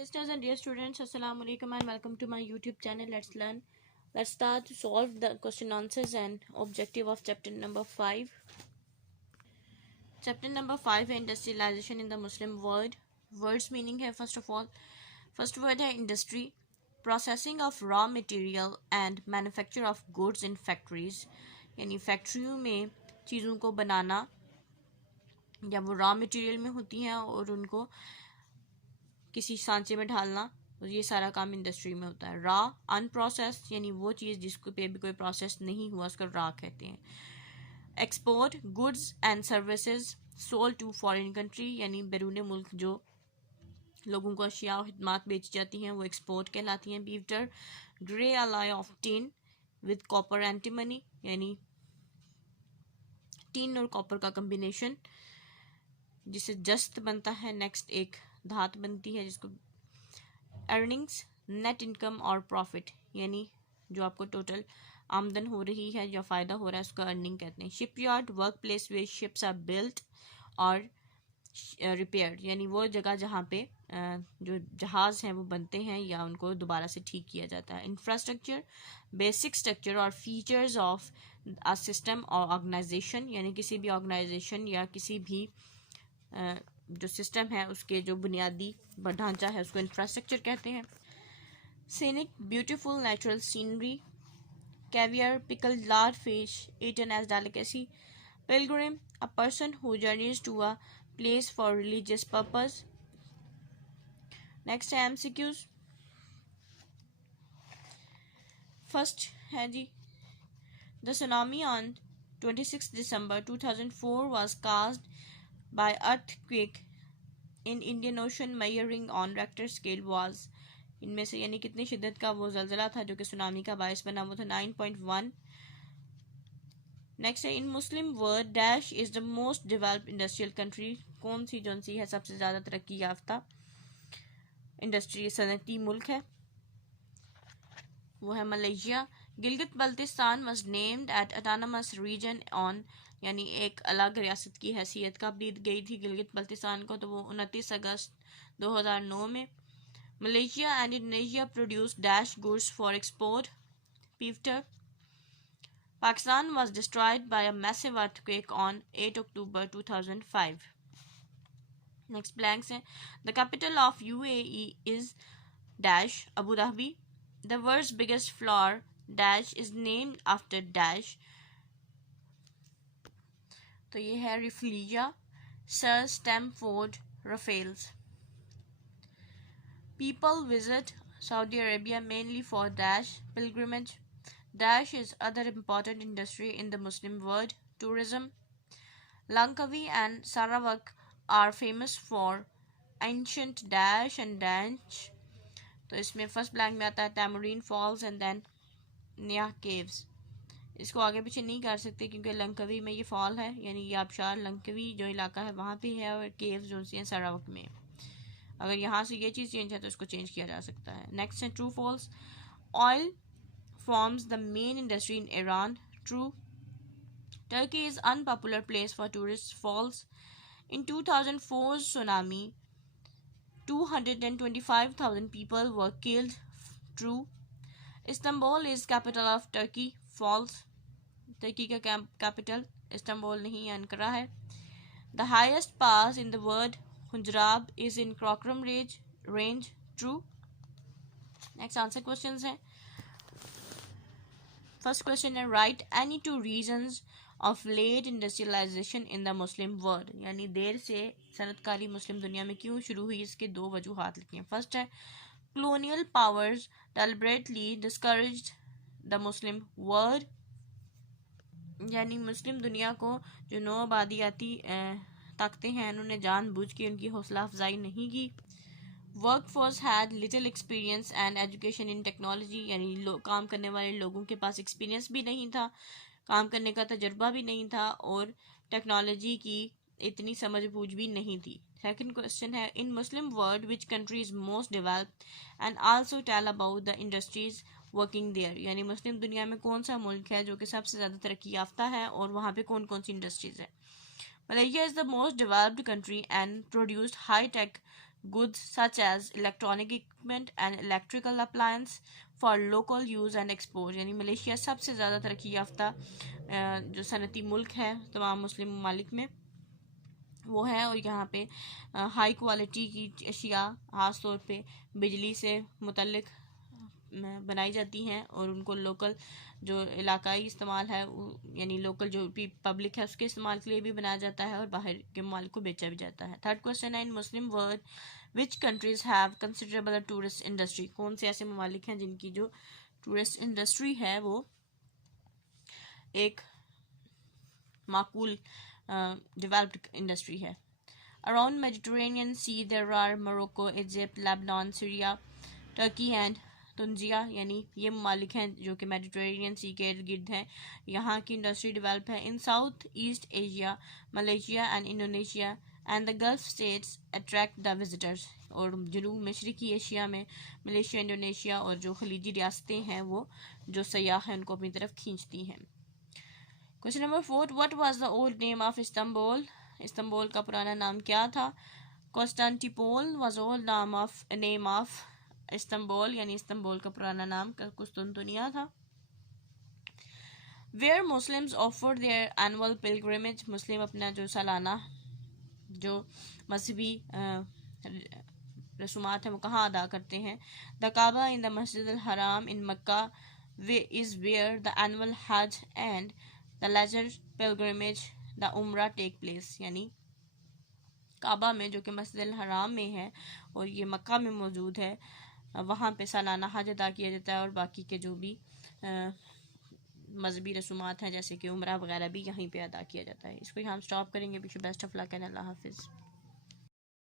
Listeners and dear students, Assalamu alaikum and welcome to my YouTube channel. Let's learn. Let's start to solve the question answers and objective of chapter number 5. Chapter number 5 है industrialization in the Muslim world. Words meaning है first of all. First word है industry. Processing of raw material and manufacture of goods in factories. यानी फैक्ट्रियों में चीज़ों को बनाना या वो रॉ मटेरियल में होती हैं और उनको किसी सांचे में ढालना, ये सारा काम इंडस्ट्री में होता है. रॉ अनप्रोसेस यानी वो चीज़ जिसको पे भी कोई प्रोसेस नहीं हुआ उसको रॉ कहते हैं. Export goods and services sold to foreign country यानी बैरून मुल्क जो लोगों को अशिया और खिदमात बेची जाती हैं वो एक्सपोर्ट कहलाती हैं. Pewter grey alloy of tin with copper antimony यानी टिन और कॉपर का कम्बिनेशन जिससे जस्त बनता है. नेक्स्ट एक धात बनती है जिसको अर्निंग्स नेट इनकम और प्रॉफिट यानी जो आपको टोटल आमदन हो रही है या फ़ायदा हो रहा है उसका अर्निंग कहते हैं. Shipyard work place where ships are built और रिपेयर यानी वो जगह जहाँ पे जो जहाज़ हैं वो बनते हैं या उनको दोबारा से ठीक किया जाता है. इंफ्रास्ट्रक्चर बेसिक स्ट्रक्चर और फीचर्स ऑफ अ सिस्टम और ऑर्गेनाइजेशन यानी किसी भी ऑर्गेनाइजेशन या किसी भी जो सिस्टम है उसके जो बुनियादी ढांचा है उसको इंफ्रास्ट्रक्चर कहते हैं. Scenic beautiful natural scenery. Caviar pickled large fish eaten as delicacy. Pilgrim a person who journeys to a place for religious purpose. Next है एमसीक्यूज. फर्स्ट है जी the tsunami on 26 December 2004 was caused by earthquake in Indian Ocean measuring on Richter scale was. इनमें से यानी कितनी शिद्दत का वो जलजला था जो कि सुनामी का बायस बना वो था 9.1. नेक्स्ट है in Muslim world dash is the most developed industrial country. कौन सी है सबसे ज़्यादा तरक्की याफ्ता इंडस्ट्री सनती मुल्क है वो है Malaysia. Gilgit Baltistan was named at autonomous region on यानी एक अलग रियासत की हैसियत कब दी गई थी गिलगित बल्तिस्तान को तो वो 29 अगस्त 2009 में. Malaysia and Indonesia produce dash goods for export. पीफ्टर Pakistan was destroyed by a massive earthquake on 8 October 2005. Next blanks हैं. The capital of UAE is dash Abu Dhabi. The world's biggest flower dash is named after dash. तो ये है रिफ्लीजा sir Stamford Raffles. People visit Saudi Arabia mainly for dash pilgrimage. Dash is other important industry in the Muslim world. Tourism. Langkawi and Sarawak are famous for ancient dash and dance. तो इसमें first blank में आता है टैमरीन false and then निया caves. इसको आगे पीछे नहीं कर सकते क्योंकि लंकवी में ये फॉल है यानी ये आबशार लंकवी जो इलाका है वहाँ पे है और केव्स जो सी हैं सरावक में. अगर यहाँ से ये चीज़ चेंज है तो इसको चेंज किया जा सकता है. नेक्स्ट है true false. Oil forms the main industry in Iran. True. Turkey is unpopular place for tourist. False. In 2004 tsunami 225,000 people were killed. True. Istanbul is capital of Turkey. False. Turkey का capital Istanbul नहीं Ankara है. The highest pass in the world Hunjrab is in Karakoram range. True. Next answer questions हैं. First question है write any two reasons of late industrialization in the Muslim world यानी देर से सनतकारी मुस्लिम दुनिया में क्यों शुरू हुई इसके दो वजूहात लिखी हैं. फर्स्ट है colonial powers deliberately discouraged the Muslim world यानी मुस्लिम दुनिया को जो नौ आबादियाती ताकतें हैं उन्होंने जानबूझ के उनकी हौसला अफजाई नहीं की. Workforce had little experience and education in technology यानी काम करने वाले लोगों के पास एक्सपीरियंस भी नहीं था, काम करने का तजुर्बा भी नहीं था और टेक्नोलॉजी की इतनी समझ बूझ भी नहीं थी. सेकंड क्वेश्चन है in Muslim world which country is most developed and also tell about the industries working there यानी मुस्लिम दुनिया में कौन सा मुल्क है जो कि सबसे ज़्यादा तरक्की याफ्ता है और वहाँ पे कौन कौन सी इंडस्ट्रीज है. Malaysia is the most developed country and produced high-tech goods such as electronic equipment and electrical appliance for local use and export। यानी मलेशिया सबसे ज़्यादा तरक्की याफ्ता जो सनती मुल्क है तमाम मुस्लिम ममालिक में वो है, और यहाँ पे हाई क्वालिटी की अशिया ख़ास तौर पे बिजली से मुतल्लिक बनाई जाती हैं और उनको लोकल जो इलाकाई इस्तेमाल है यानी लोकल जो पब्लिक है उसके इस्तेमाल के लिए भी बनाया जाता है और बाहर के माल को बेचा भी जाता है। थर्ड क्वेश्चन है, in Muslim world which countries have considerable tourist industry. कौन से ऐसे ममालिक हैं जिनकी जो टूरिस्ट इंडस्ट्री है वो एक माकूल डेवलप्ड इंडस्ट्री है। Around Mediterranean sea there are Morocco, Egypt, Lebanon, Syria, Turkey and Tunisia. यानी ये ममालिक हैं जो कि मेडिटेरेनियन सी के इर्द गिर्द हैं, यहाँ की इंडस्ट्री डेवलप है। In South East Asia Malaysia and Indonesia and the Gulf states attract the visitors. और जनूब मशरकी एशिया में मलेशिया, इंडोनेशिया और जो खलीजी रियासतें हैं वो जो सयाह हैं उनको अपनी तरफ खींचती हैं। Question number 4, what was the old name of Istanbul. Istanbul का पुराना नाम क्या था। Constantinople was old name of Istanbul, यानी इस्तांबुल का पुराना नाम कुस्तुनतुनिया था। Where Muslims offer their annual pilgrimage. Muslim अपना जो सालाना जो मजहबी रसूमात हैं वो कहाँ अदा करते हैं। द काबा इन द मस्जिद अल हराम इन मक्का is where the annual Hajj and the leisure pilgrimage the Umrah take place। यानी काबा में जो कि मस्जिद अल हराम में है और ये मक्का में मौजूद है, वहाँ पे सालाना हज अदा किया जाता है और बाकी के जो भी मजहबी रसूमात हैं जैसे कि उम्रा वगैरह भी यहीं पे अदा किया जाता है। इसको हम स्टॉप करेंगे। Wish you best of luck and अल्लाह हाफिज़।